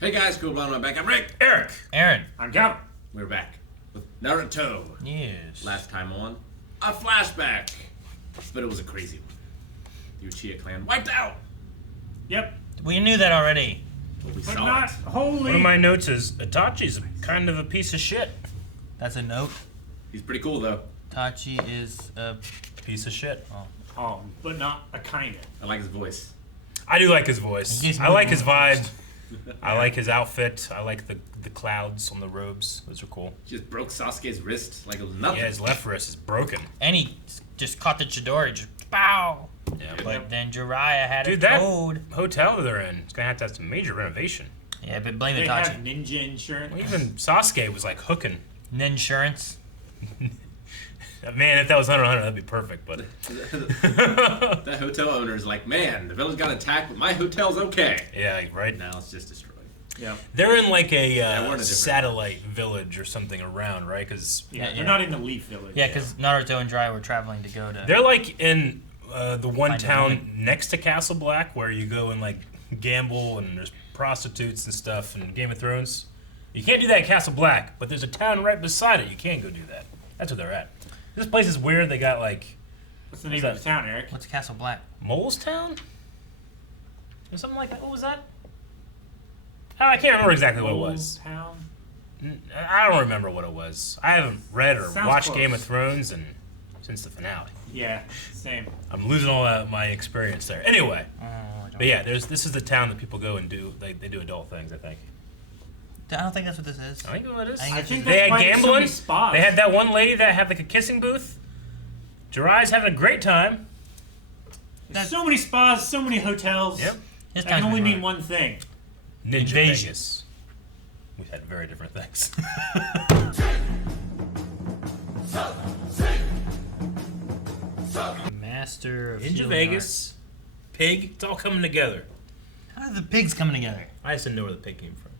Hey guys, cool blonde, I'm back. I'm Rick. Eric. Aaron. I'm Calvin. We're back with Naruto. Yes. Last time on, a flashback. But it was a crazy one. The Uchiha clan wiped out. Yep. We knew that already. But we But saw not it. wholly. One of my notes is Itachi's kind of a piece of shit. That's a note. He's pretty cool though. Tachi is a Piece of shit. Oh, but not a kind of. I like his voice. I do like his voice. He's I like his moving vibe. I like his outfit. I like the clouds on the robes. Those are cool. Just broke Sasuke's wrist like it was nothing. Yeah, his left wrist is broken. and he just caught the Chidori, just pow. Yeah. But then Jiraiya had Dude, a that code. hotel they're in is gonna have some major renovation. Yeah, but blame They Itachi. have ninja insurance. Even Sasuke was like hooking. Ninsurance. Man, if that was Hunter x Hunter, that'd be perfect. But That hotel owner is like, man, the village got attacked, but my hotel's okay. yeah, right. Now it's just destroyed. Yeah. They're in like we're in a a different- satellite village or something around, right? Because Yeah, Yeah. they're not in the Leaf Village. Yeah, because Naruto and Jiraiya were traveling to go to. they're like in the one Find a town woman. next to Castle Black where you go and like gamble and there's prostitutes and stuff in Game of Thrones. You can't do that in Castle Black, but there's a town right beside it. You can go do that. That's where they're at. This place is weird. They got like What's the name What's of the town, Eric? What's Castle Black? Mole's Town or something like that. What was that? I can't remember exactly what it was. Town. I don't remember what it was. I haven't read or Sounds watched close. Game of Thrones and since the finale. Yeah, same. I'm losing all my experience there. Anyway. I don't But yeah, this is the town that people go and do. They do adult things. I think. think that's what this is. I think that's what it is. I I think They that's had why there's so gambling. many spas. They had that one lady that had like a kissing booth. Jiraiya's having a great time. There's so many spas, so many hotels. Yep. His I can time's only been mean one thing. Ninja Invasion. Vegas. We had very different things. running. Master of Ninja Healing Vegas, pig. It's all coming together. Arts. How are the pigs coming together? I just didn't know where the pig came from.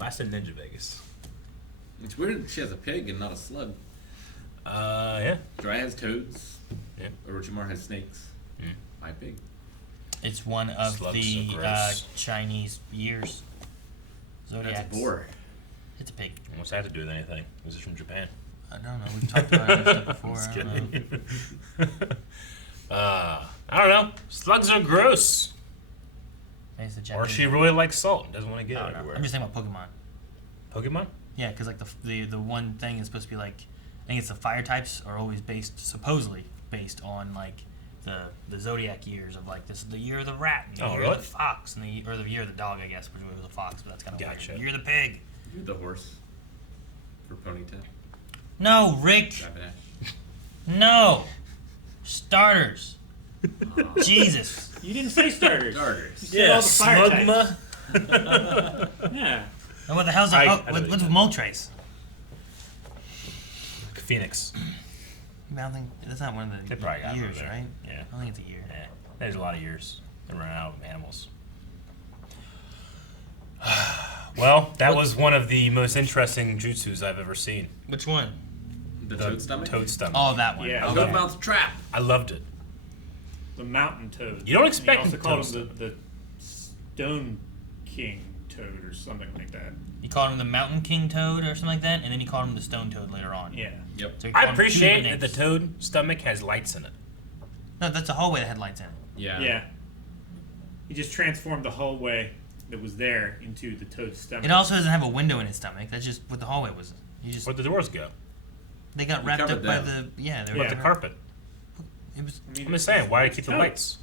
I said Ninja Vegas. It's weird she has a pig and not a slug. Yeah. Jiraiya has toads. Yeah. Orochimaru has snakes. Mm. My pig. It's one of Slugs the are gross. Chinese years. Zodiacs. That's a boar. It's a pig. What's that to do with anything? Was it from Japan? I don't know. We've talked about this stuff before. Just I don't know. kidding. I don't know. Slugs are gross. Maybe it's the Or Japanese. she really likes salt and doesn't want to get I it don't know. everywhere. I'm just thinking about Pokemon. Pokemon? Yeah, because like the one thing is supposed to be like, I think it's the fire types are always supposedly based on like the zodiac years of like this is the year of the rat, and the Oh, year really? of the fox, and or the year of the dog, I guess, which was a fox, but that's kind of Gotcha. weird. Year of the pig. You're the horse. For Ponytail. No, Rick. Rabbit No. Starters. Jesus. You didn't say starters. Starters. You said all the fire types. Smugma. Yeah. And what the hell's I that? know What's what with you Moltres? Phoenix. I don't think that's not one of They the probably got it years, over there. right? Yeah. I don't think it's a year. Yeah. There's a lot of years. They run out of animals. Well, that was one of the most interesting jutsus I've ever seen. Which one? The toad stomach? Toad stomach. Oh, that one. Yeah. Okay. Toad mouth's trap. I loved it. The mountain toad. You don't And expect you also the called toad him the Stone King Toad or something like that. He called him the Mountain King Toad or something like that, and then he called him the Stone Toad later on. Yeah. Yep. So he I called him two appreciate different that the names. toad stomach has lights in it. No, that's a hallway that had lights in it. Yeah. Yeah. He just transformed the hallway that was there into the toad's stomach. It also doesn't have a window in his stomach. That's just what the hallway was. You just Where'd the doors go? they got We wrapped up covered by them. the yeah. They were What the carpet? It was I mean, I'm just saying, why do you keep the toads. lights?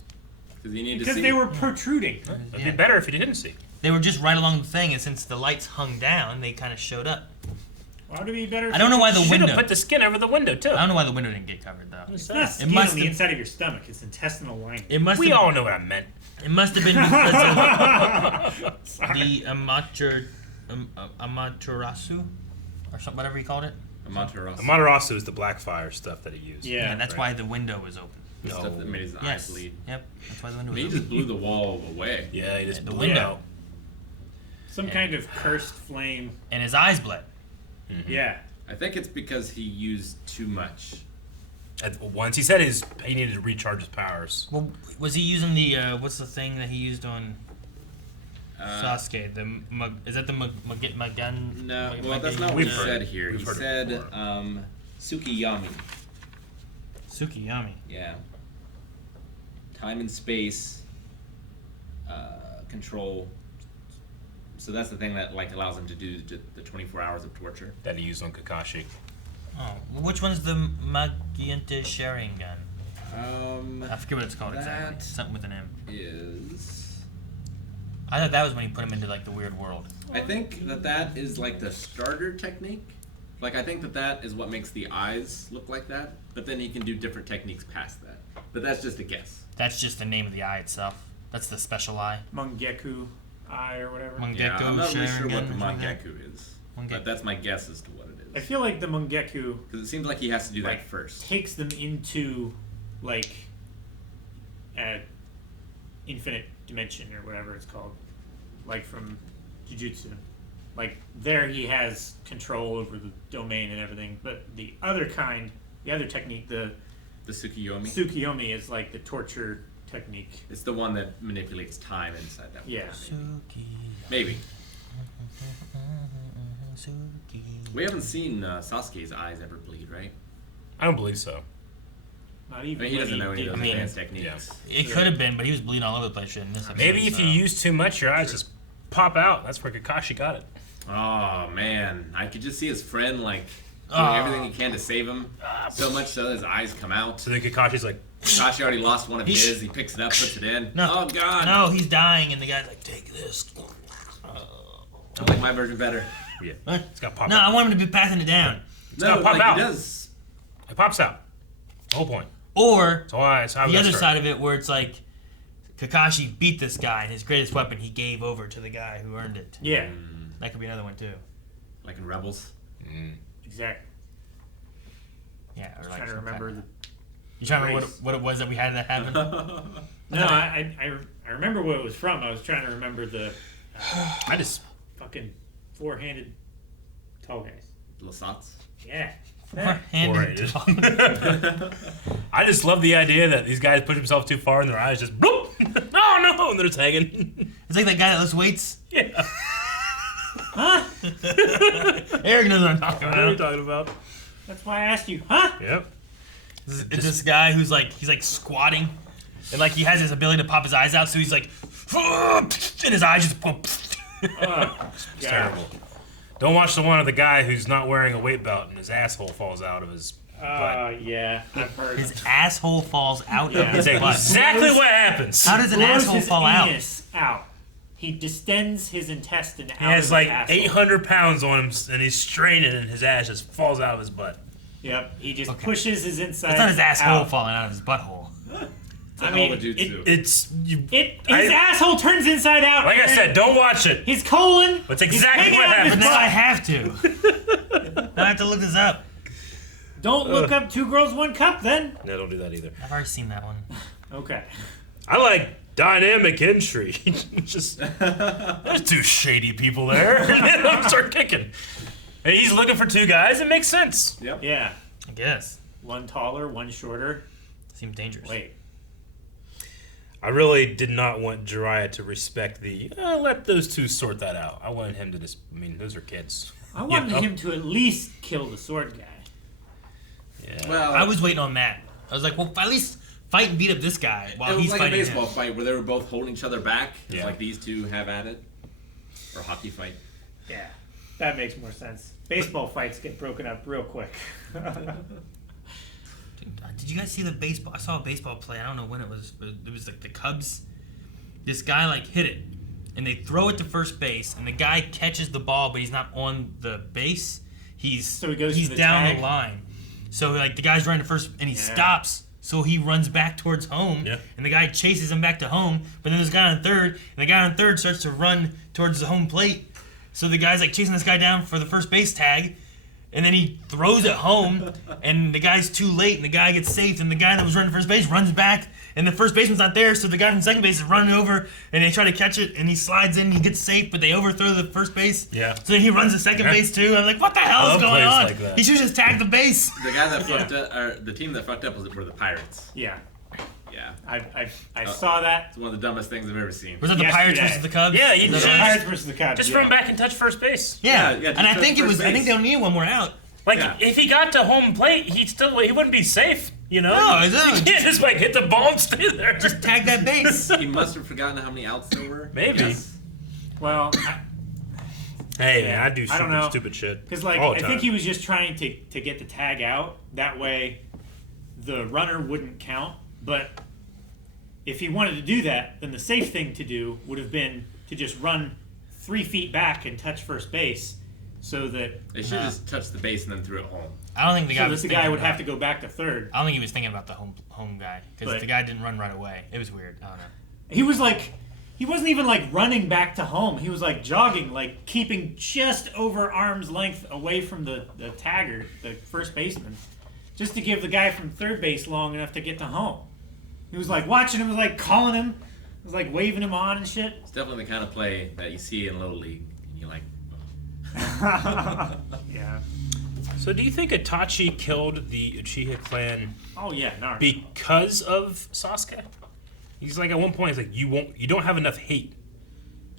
Because you need to Because see. they were protruding. It'd yeah. be better if you didn't see. They were just right along the thing, and since the lights hung down, they kind of showed up. Why would it be better? I don't know why the Should window. have put the skin over the window too. I don't know why the window didn't get covered though. It's not skin must on the have- inside of your stomach. It's intestinal lining. It must. We have, all know what I meant. It must have been because Sorry. the amaterasu, or something, whatever he called it. Amaterasu. Amaterasu is the black fire stuff that he used. Yeah. Yeah, that's right. why the window was open. The No. stuff that made his eyes Yes. bleed. Yep. That's why the window I mean, he was just open. blew the wall away. Yeah, he just The blew window. out. Some kind of cursed flame. And his eyes bled. Yeah. I think it's because he used too much. Once he said he needed to recharge his powers. Well, was he using the what's the thing that he used on Sasuke, is that the Magan? No, well, that's not what We've he heard said it. here. He We've heard it said before. Tsukiyami. Tsukiyami. Yeah. Time and space control. So that's the thing that like allows him to do the 24 hours of torture. That he used on Kakashi. Oh, which one's the Magiente Sharingan? I forget what it's called exactly. That Something with an M. is. I thought that was when he put him into like the weird world. I think that is like the starter technique. Like I think that is what makes the eyes look like that. But then he can do different techniques past that. But that's just a guess. That's just the name of the eye itself. That's the special eye. Mangeku eye or whatever. Yeah, I'm not really sure what the Sharingan, Mangeku is. But that's my guess as to what it I is. feel like the Mangeku Because it seems like he has to do like, that first. takes them into like infinite dimension or whatever it's called, like from Jujutsu. Like there he has control over the domain and everything, but the other technique, the Tsukiyomi? Tsukiyomi, is like the torture technique. It's the one that manipulates time inside that one. Yeah. Maybe. We haven't seen Sasuke's eyes ever bleed, right? I don't believe so. Not I even mean, he when doesn't know any of those I mean, advanced techniques. It could have been, but he was bleeding all over the place in this episode. Maybe if so. you use too much, your eyes just pop out. That's where Kakashi got it. Oh, man. I could just see his friend, like, doing everything he can to save him. So much so his eyes come out. So then Kakashi's like, Kakashi already lost one of his. He picks it up, puts it in. No, Oh, God. No, he's dying, and the guy's like, take this. I like my version better. yeah, What? it's got pop No, out. I want him to be passing it down. No, gonna pop like out. he does. It pops out. The whole point. Or So that's how the that other started. side of it, where it's like Kakashi beat this guy, and his greatest weapon he gave over to the guy who earned it. Yeah, That could be another one too. Like in Rebels. exactly. Yeah, or I'm like trying to some remember kind of- the. You trying to remember race. what it was that we had that happen? No, I remember what it was from. I was trying to remember the I just fucking four-handed tall guys. Lasats. Yeah. Four-handed Four-handed. dog. I just love the idea that these guys push themselves too far and their eyes just bloop. Oh no, and they're just hanging. It's like that guy that lifts weights. Yeah. Huh? Eric knows what I'm talking What are you about. talking about? That's why I asked you. Huh? Yep. It's this guy who's like he's like squatting, and like he has this ability to pop his eyes out, so he's like, and his eyes just. Oh, It's terrible. Don't watch the one of the guy who's not wearing a weight belt and his asshole falls out of his butt. yeah, I've heard. His asshole falls out Yeah. of his That's butt. exactly what happens. How does an Blows asshole his fall out? anus out. He distends his intestine out. He has of like his asshole. 800 pounds on him and he's straining and his ass just falls out of his butt. Yep. He just Okay. pushes his inside. It's not his asshole out. falling out of his butthole. It's a I hell mean, of a jutsu. It's you. His asshole turns inside out. Like I and said, don't watch it. his colon. That's is exactly hanging what out of his But happens. now I butt. have to. Now I have to look this up. Don't look up Two Girls, One Cup then. No, don't do that either. I've already seen that one. Okay. I like dynamic entry. Just there's two shady people there. And then I'll start kicking. And he's looking for two guys. It makes sense. Yep. Yeah. I guess. One taller, one shorter. Seems dangerous. Wait. I really did not want Jiraiya to respect the. Let those two sort that out. I wanted him to just. I mean, those are kids. I wanted You know? him to at least kill the sword guy. Yeah. Well, I was waiting on that. I was like, well, at least fight and beat up this guy while it was he's like a fighting baseball him. fight where they were both holding each other back. It's Yeah. like these two have at it. Or a hockey fight. Yeah. That makes more sense. Baseball fights get broken up real quick. Did you guys see the baseball? I saw a baseball play. I don't know when it was, but it was like the Cubs. This guy like hit it, and they throw it to first base, and the guy catches the ball, but he's not on the base. So he goes he's to the down tag? the line. So like the guy's running to first, and he stops. So he runs back towards home, Yeah. and the guy chases him back to home. But then there's a guy on third, and the guy on third starts to run towards the home plate. So the guy's like chasing this guy down for the first base tag, and then he throws it home, and the guy's too late, and the guy gets safe, and the guy that was running first base runs back, and the first baseman's not there, so the guy from second base is running over, and they try to catch it, and he slides in, and he gets safe, but they overthrow the first base. Yeah. So then he runs to second base too. I'm like, what the hell I is love going plays on? like that. He should just tag the base. The guy that fucked up, or the team that fucked up were the Pirates. Yeah. Yeah. I saw that. It's one of the dumbest things I've ever seen. Was that the Pirates Yesterday. versus the Cubs? Yeah, you The just, Pirates versus the Cubs. just yeah. run back and touch first base. Yeah, Yeah, and I just think it first was. I think base. they only needed one more out. Like, Yeah. if he got to home plate, he wouldn't be safe, you know? No, you can't just, like, hit the ball and stay there. Just tag that base. He must have forgotten how many outs there were. Maybe. Yes. Well, Hey, man, I do I don't know. stupid shit. because like all the I time. think he was just trying to get the tag out. That way, the runner wouldn't count. But if he wanted to do that, then the safe thing to do would have been to just run 3 feet back and touch first base, so that They should have just touched the base and then threw it home. I don't think the guy so was that the thinking guy would about- have to go back to third. I don't think he was thinking about the home guy because But- the guy didn't run right away. It was weird. I don't know. He was like, he wasn't even like running back to home. He was like jogging, like keeping just over arm's length away from the tagger, the first baseman, just to give the guy from third base long enough to get to home. He was like watching him, was like calling him, was like waving him on and shit. It's definitely the kind of play that you see in Little League. And you're like, Yeah. So do you think Itachi killed the Uchiha clan Oh yeah, Naruto. because of Sasuke? He's like, at one point, he's like, you don't have enough hate,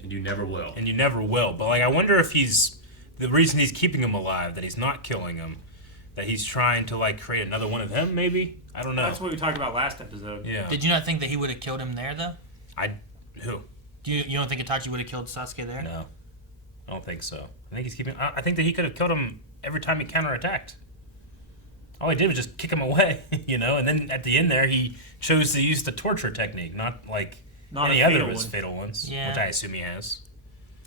and you never will. and you never will. But like, I wonder if the reason he's keeping him alive, that he's not killing him, that he's trying to like create another one of him, maybe? I don't know. That's what we talked about last episode. Yeah. Did you not think that he would have killed him there though? Who? You don't think Itachi would have killed Sasuke there? No. I don't think so. I think he's keeping. I think that he could have killed him every time he counterattacked. All he did was just kick him away, you know. And then at the end there, he chose to use the torture technique, not any a other fatal of his one. fatal ones, Yeah. which I assume he has.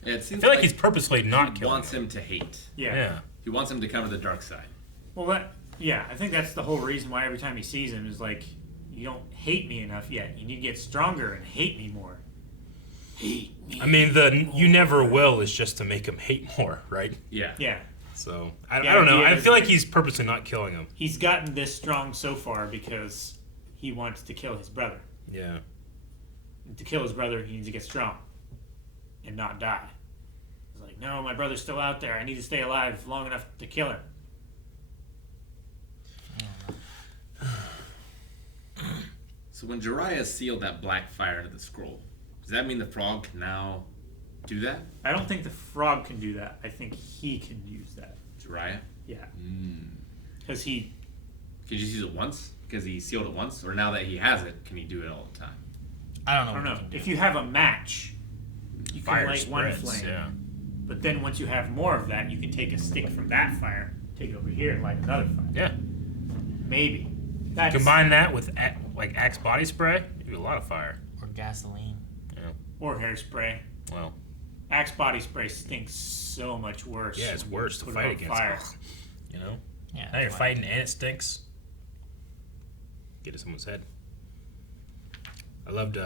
Yeah, it I seems feel like he's purposely not he killing wants him. him to hate. Yeah. Yeah. He wants him to come to the dark side. Well, I think that's the whole reason why every time he sees him is like, you don't hate me enough yet. You need to get stronger and hate me more. Hate me. I mean, the "you never will" is just to make him hate more, right? Yeah. Yeah. So I Yeah, don't know. yeah, I feel like it's- he's purposely not killing him. He's gotten this strong so far because he wants to kill his brother. Yeah. And to kill his brother, he needs to get strong and not die. He's like, no, my brother's still out there. I need to stay alive long enough to kill him. So when Jiraiya sealed that black fire into the scroll, does that mean the frog can now do that? I don't think the frog can do that. I think he can use that. Jiraiya? Yeah. Because he... Can you just use it once? Because he sealed it once? Or now that he has it, can he do it all the time? I don't know. I don't what know. he can do. If you have a match, you can Fire light one spreads. flame. Yeah. But then once you have more of that, you can take a stick from that fire, take it over here, and light another fire. Yeah. Maybe. That's, Combine that with like Axe body spray, you get a lot of fire. Or gasoline. Or hairspray. Well, Axe body spray stinks so much worse. yeah, it's worse to Put it fight on against. fire. You know. Yeah. Now you're that's why. fighting and it stinks. Get to someone's head. I loved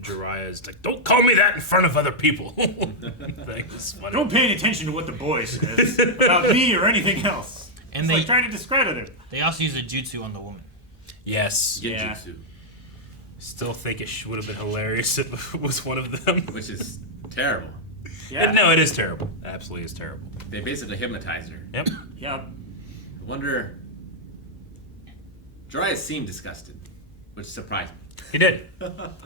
Jiraiya's like, "Don't call me that in front of other people." Thing was funny. Don't pay any attention to what the boy says about me or anything else. And It's they like trying to discredit him. they also use a jutsu on the woman. Yes. Yeah. Genjutsu, Still think it would have been hilarious if it was one of them. which is terrible. Yeah. No, it is terrible. Absolutely is terrible. They basically hypnotized her. Yep. Yep. I wonder... Jiraiya seemed disgusted, which surprised me. He did.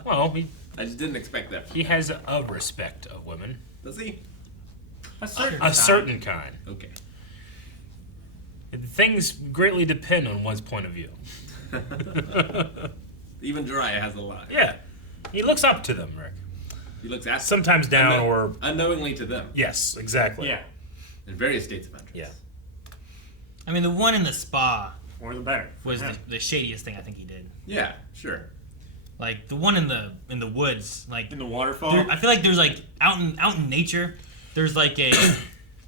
Well, I just didn't expect that. he has a respect of women. Does he? A certain A kind. certain kind. Okay. Things greatly depend on one's point of view. Even Jiraiya has a lot. Yeah. He looks up to them, Rick. He looks at Sometimes down or... unknowingly to them Yes, exactly. Yeah. in various states of entrance. Yeah. I mean, the one in the spa More the better. was Yeah. the shadiest thing I think he did. Yeah, sure. Like the one in the woods, like In the waterfall. I feel like there's like out in nature, there's like a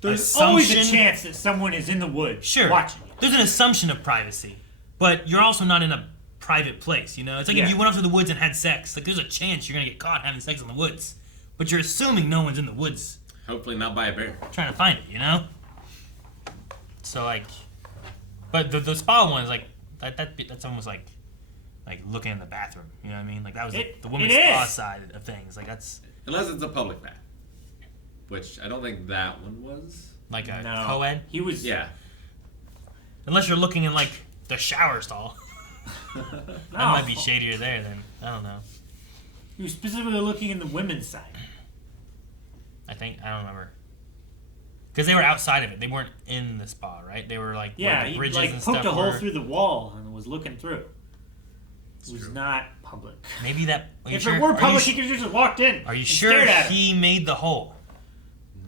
There's always a assumption- chance that someone is in the woods Sure. watching you. There's an assumption of privacy, but you're also not in a private place. You know, it's like Yeah. if you went off to the woods and had sex. Like there's a chance you're gonna get caught having sex in the woods, but you're assuming no one's in the woods Hopefully not by a bear. trying to find it. You know. So like, but the spa one is like that's almost like looking in the bathroom. You know what I mean? Like that was the women's it spa is. side of things. Like that's Unless it's a public bath. Which I don't think that one was. like a No. co-ed. He was. Yeah. Unless you're looking in like the shower stall. That might be shadier there then. I don't know. He was specifically looking in the women's side. I don't remember. Because they were outside of it. They weren't in the spa, right? They were like where the he bridges like and poked stuff a hole were. through the wall and was looking through. It was not public. Maybe that. If it were public, he could have just walked in. Are you and sure stared at him. he made the hole?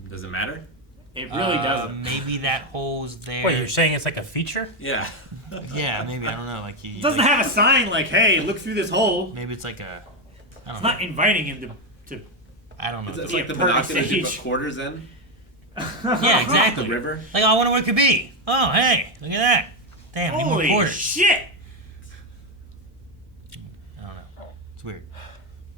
Does it matter? It really doesn't. Maybe that hole's there. Wait, you're saying it's like a feature? Yeah. Yeah, maybe. I don't know. Like he It doesn't have a sign like, "Hey, look through this hole." Maybe it's like a. I don't It's know. not inviting him to. I don't know. It's Yeah, like the perfect binoculars you put stage. quarters in. Yeah, exactly. The river. Like, oh, I wonder what it could be. Oh, hey, look at that. Damn, need more Holy quarters. shit! I don't know. It's weird.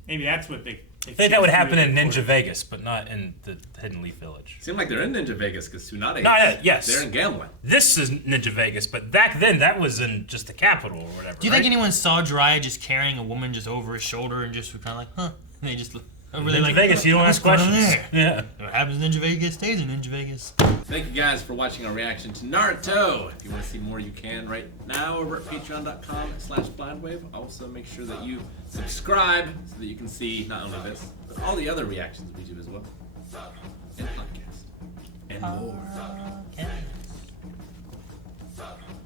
Maybe that's what they. I think that would happen in Ninja Vegas, but not in the Hidden Leaf Village. Seemed like they're in Ninja Vegas because Tsunade. No, yeah, yes. They're in gambling. This is Ninja Vegas, but back then that was in just the capital or whatever. Do you right? think anyone saw Jiraiya just carrying a woman just over his shoulder and just kind of like, huh? And they just really Ninja like Vegas, you don't "What's ask going on questions. there?" Yeah. What happens in Ninja Vegas stays in Ninja Vegas. Thank you guys for watching our reaction to Naruto. If you want to see more, you can right now over at patreon.com/blindwave. Also, make sure that you subscribe so that you can see not only this, but all the other reactions we do as well. And podcast. And more.